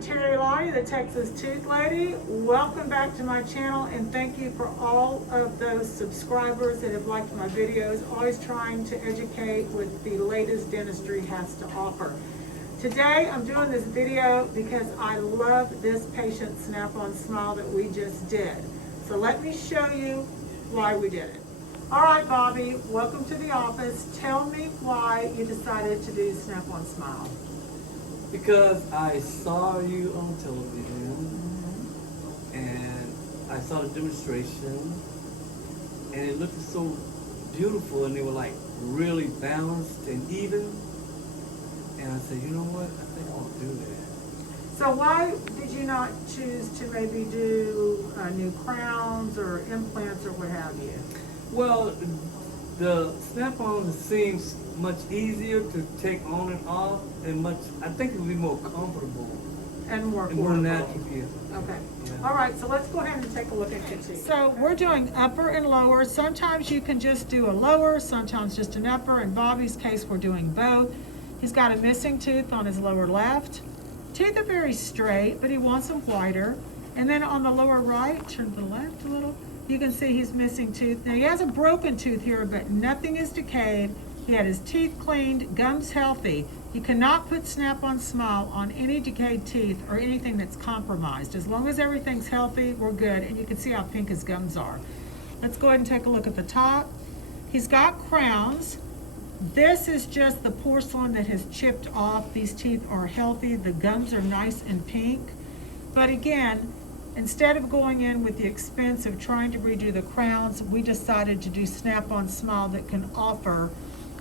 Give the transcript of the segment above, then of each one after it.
Terri Alani, the Texas Tooth Lady. Welcome back to my channel, and thank you for all of those subscribers that have liked my videos. Always trying to educate what the latest dentistry has to offer. Today I'm doing this video because I love this patient snap-on smile that we just did. So let me show you why we did it. All right, Bobby, welcome to the office. Tell me why you decided to do snap-on smile. Because I saw you on television, and I saw the demonstration, and it looked so beautiful, and they were like really balanced and even. And I said, you know what? I think I'll do that. So why did you not choose to maybe do new crowns or implants or what have you? Well, the snap-on seems much easier to take on and off, and I think it would be more comfortable And more and more affordable. natural. Yeah. Okay. Yeah. All right, so let's go ahead and take a look at your teeth. So we're doing upper and lower. Sometimes you can just do a lower, sometimes just an upper. In Bobby's case, we're doing both. He's got a missing tooth on his lower left. Teeth are very straight, but he wants them whiter. And then on the lower right, turn to the left a little, you can see he's missing tooth. Now he has a broken tooth here, but nothing is decayed. He had his teeth cleaned, gums healthy. You cannot put snap-on smile on any decayed teeth or anything that's compromised. As long as everything's healthy, we're good. And you can see how pink his gums are. Let's go ahead and take a look at the top. He's got crowns. This is just the porcelain that has chipped off. These teeth are healthy. The gums are nice and pink. But again, instead of going in with the expense of trying to redo the crowns, we decided to do snap-on smile that can offer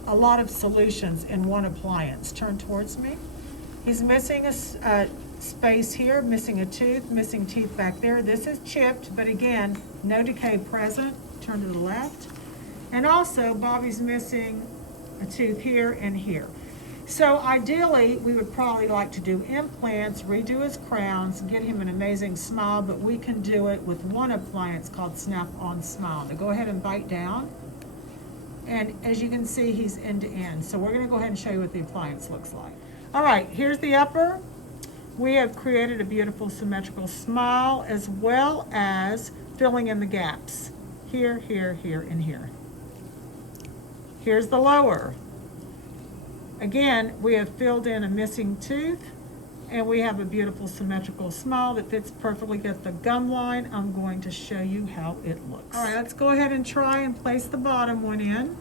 a lot of solutions in one appliance. Turn towards me. He's missing a space here, missing a tooth, missing teeth back there. This is chipped, but again, no decay present. Turn to the left. And also, Bobby's missing a tooth here and here. So ideally, we would probably like to do implants, redo his crowns, get him an amazing smile, but we can do it with one appliance called Snap-on Smile. Now go ahead and bite down. And as you can see, he's end to end. So we're gonna go ahead and show you what the appliance looks like. All right, here's the upper. We have created a beautiful symmetrical smile as well as filling in the gaps. Here, here, here, and here. Here's the lower. Again, we have filled in a missing tooth, and we have a beautiful symmetrical smile that fits perfectly at the gum line. I'm going to show you how it looks. All right, let's go ahead and try and place the bottom one in.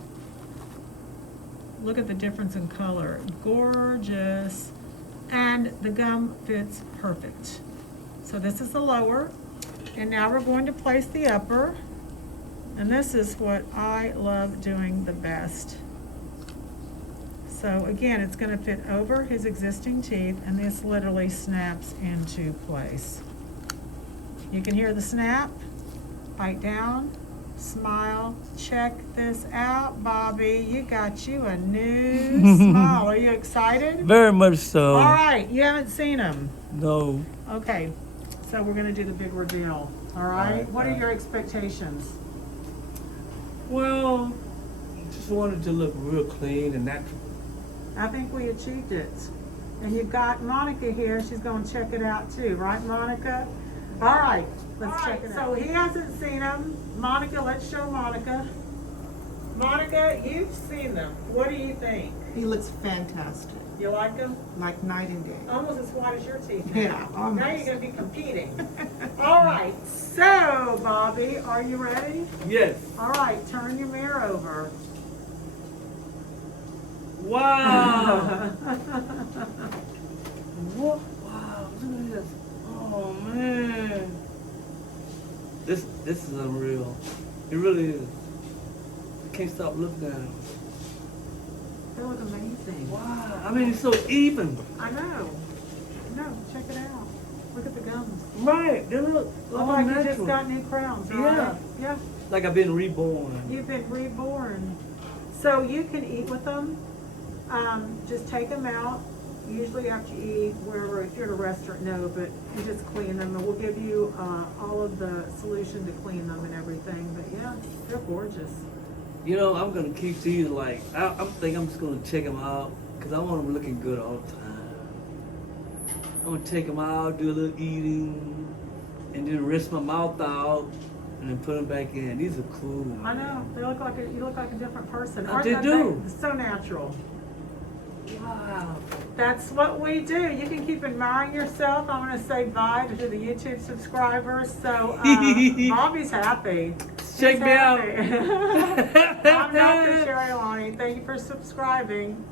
Look at the difference in color. Gorgeous. And the gum fits perfect. So this is the lower, and now we're going to place the upper. And this is what I love doing the best. So again, it's going to fit over his existing teeth, and this literally snaps into place. You can hear the snap. Bite down, smile. Check this out, Bobby. You got you a new smile. Are you excited? Very much so. All right, you haven't seen him. No. Okay, so we're going to do the big reveal. All right, what are your expectations? Well, just wanted to look real clean and natural. I think we achieved it. And you've got Monica here. She's going to check it out too, right, Monica? All right, let's check it out. So he hasn't seen them. Monica, let's show Monica. Monica, you've seen them. What do you think? He looks fantastic, You like them? like night and day. Almost as white as your teeth now. Yeah, almost. Now you're going to be competing. All right, so Bobby, are you ready? Yes. All right, turn your mirror over. Wow. What? Wow. Look at this. Oh man. This is unreal. It really is. I can't stop looking at him. They look amazing. Wow. I mean, it's so even. I know. No, check it out. Look at the gums. Right. They look Look all like natural. you just got new crowns, right? Yeah. Yeah. Like I've been reborn. You've been reborn. So you can eat with them. Just take them out. Usually after you eat, wherever, if you're at a restaurant, no, but you just clean them, and we'll give you all of the solution to clean them and everything. But yeah, they're gorgeous. You know, I'm gonna keep these like I'm just gonna check them out because I want them looking good all the time. I'm gonna take them out, do a little eating, and then rinse my mouth out, and then put them back in. These are cool. I know, they look like you look like a different person. They do. So natural. Wow. That's what we do. You can keep admiring yourself. I'm going to say bye to the YouTube subscribers. So Bobby's happy. Check He's me out. happy. I'm Dr. Terri Alani. Thank you for subscribing.